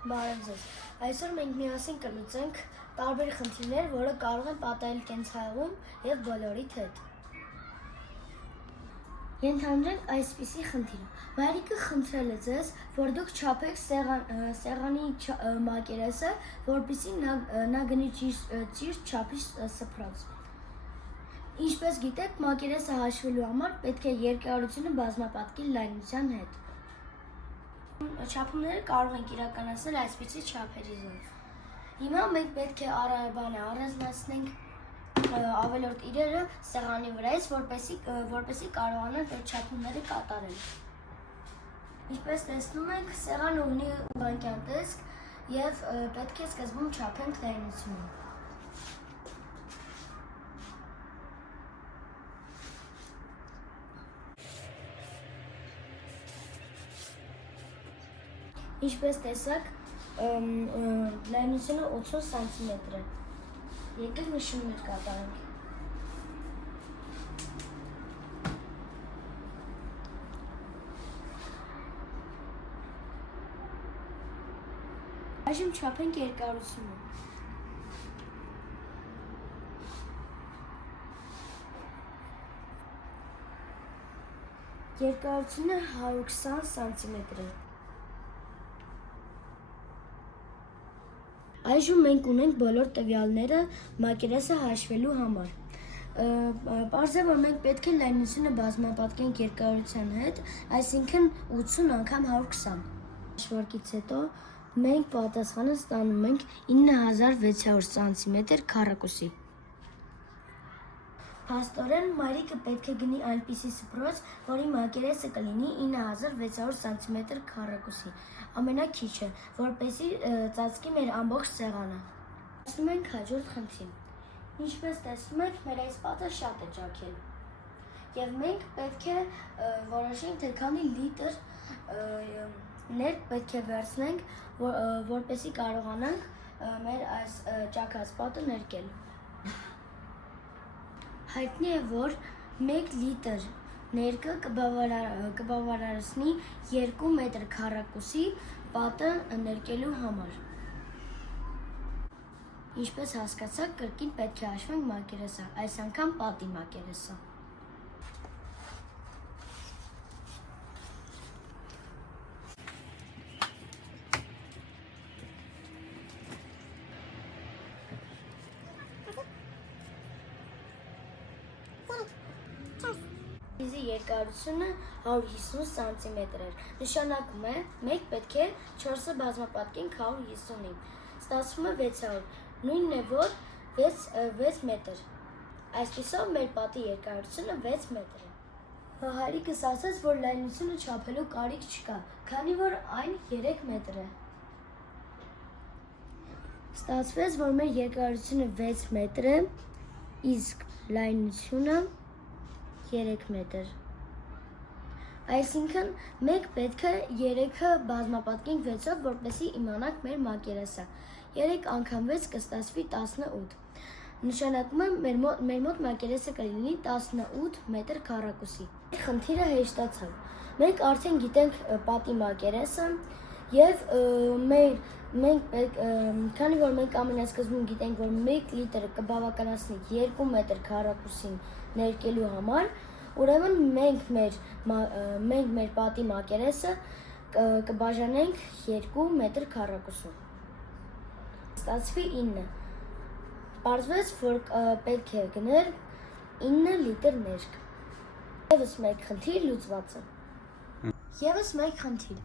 Բարև ձեզ։ Այսօր մենք միասին կլուծենք տարբեր խնդիրներ, որը կարող են պատահել կենցաղում եւ բոլորիդ հետ։ Ենթադրենք այսպիսի խնդիր։ Մայրիկը խնդրել է ձեզ, որ դուք չափեք սեղանի մակերեսը, որպեսզի նա գնի ճիշտ չափի սփռոց։ Ինչպես գիտեք, մակերեսը հաշվելու համար պետք է երկարությունը բազմապատկել լայնության հետ։ Չափումները կարող ենք իրականացնել այսպիսի չափերի զով։ Հիմա մենք պետք է առանձնացնենք ավելորդ իրերը սեղանի վրայից, որպեսզի կարողանանք այդ չափումները կատարել։ Ինչպես տեսնում եք, սեղանը ունի ուղղանկյան տեսք եւ պետք է սկզբում չափենք լայնությունը։ Ինչպես տեսակ, լայնությունը 80 սանտիմետր է։ Եկեք նշումներ կատարենք։ Այժմ չափենք երկարությունը։ Երկարությունը 120 սանտիմետր է։ Այժմ մենք ունենք բոլոր տվյալները մակերեսը հաշվելու համար։ Պարզ է, որ մենք պետք է լայնությունը բազմապատկենք երկարության հետ, այսինքն 80 անգամ 120։ Հաշվարկից հետո մենք պատասխանը ստանում ենք 9600 սանտիմետր քառակուսի։ Փաստորեն, մայրիկը պետք է գնի այնպիսի սփռոց, որի մակերեսը կլինի 9600 սանտիմետր քառակուսի, ամենաքիչը, որպեսզի ծածկի մեր ամբողջ սեղանը։ Հասնում ենք հաջորդ խնդրին։ Ինչպես տեսնում եք, մեր այս պատը շատ է ճաքել։ Եվ մենք պետք է որոշենք, թե քանի լիտր ներք պետք է վերցնենք, որպեսզի կարողանանք մեր այս ճաքած պատը ներկել։ Հայտնի է, որ 1 լիտր ներկը կբավարարեցնի 2 մետր քառակուսի պատը ներկելու համար։ Ինչպես հասկացաք, կրկին պետք է հաշվենք մակերեսը, այս անգամ պատի մակերեսը։ Իզի երկարությունը 150 սանտիմետր էր, նշանակում է, մենք պետք է 4-ը բազմապատկենք 150-ին, ստացվում է 600, նույնն է, որ 6 մետր, այսպիսով մեր պատի երկարությունը 6 մետր է։ Հայրիկս ասաց, որ լայնությունը չափելու կարիք չկա, քանի որ այն 3 մետր է։ Ստացվեց, որ մեր երկարությունը 6 մետր է, իսկ լայնությունը 3 մետր։ Այսինքն, մենք պետք է 3-ը բազմապատկենք 6-ով, որպեսզի իմանանք մեր մակերեսը։ 3 անգամ 6 կստացվի 18։ Նշանակում է, մեր մոտ մակերեսը կլինի 18 մետր քառակուսի։ Խնդիրը հեշտացավ։ Մենք արդեն գիտենք պատի մակերեսը եւ քանի որ մենք ամենասկզբում գիտենք, որ 1 լիտր կբավականացնի 2 մետր քառակուսին ներկելու համար, ուրեմն մենք մեր պատի մակերեսը կբաժանենք 2 մետր քառակուսու։ Ստացվի 9։ Պարզվեց, որ պետք է գնել 9 լիտր ներք։ Եվս մեկ խնդիր լուծված է։ Եվս մեկ խնդիր։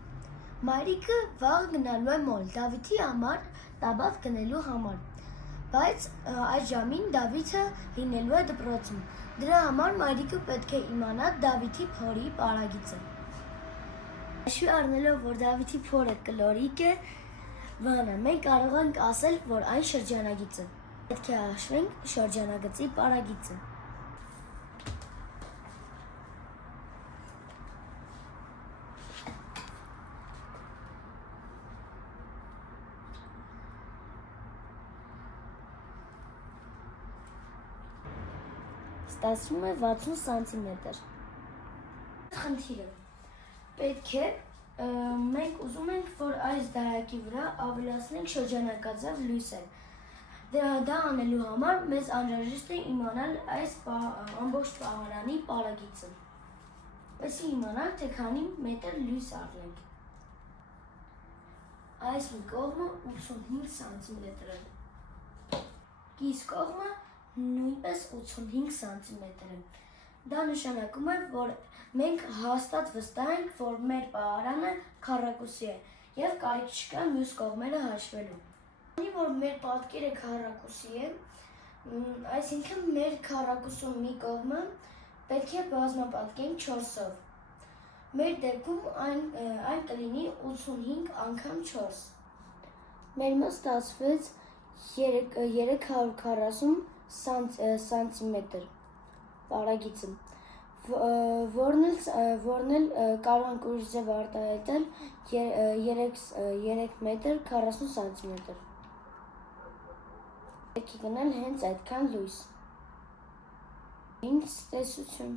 Մայրիկը վաղ գնալու է մոլ Դավիթի համար տաբատ գնելու համար, բայց այդ ժամին Դավիթը լինելու է դպրոցում։ Դրա համար մայրիկը պետք է իմանա Դավիթի փորի պարագիծը։ Հաշվի առնելով, որ Դավիթի փորը կլորիկ է, մենք կարող ենք ասել, որ այն շրջանագիծ է։ Պետք է հաշվենք շրջանագծի պարագիծը։ Ստացվում է 60 սանտիմետր։ Խնդիրը պետք է մենք ուզում ենք, որ այս դարակի վրա ավելացնենք շրջանակաձև լույսեր։ Դա անելու համար մեզ անհրաժեշտ է իմանալ այս ամբողջ պահարանի պարագիծը։ Այսի իմանանք, թե քանի մետր լույս առնենք։ Այս մի կողմը 85 սանտիմետր է։ Կիս կողմը նույնպես 85 սանտիմետր է։ Դա նշանակում է, որ մենք հաստատ վստահ ենք, որ մեր պահարանը քառակուսի է և կարիք չկա մյուս կողմերը հաշվելու։ Քանի որ մեր պատկերը քառակուսի է, այսինքն մեր քառակուսու մի կողմը պետք է բազմապատկենք 4-ով։ Մեր դեպքում այն կլինի 85 անգամ 4։ Մեր մոտ ստացվեց 340 սանտիմետր պարագիծը, որն էլ կարող ենք ուրիշ ձև արտահայտել 3 մետր 40 սանտիմետր։ Պետք է գնել հենց այդքան լույս։ Ինձ տեսություն։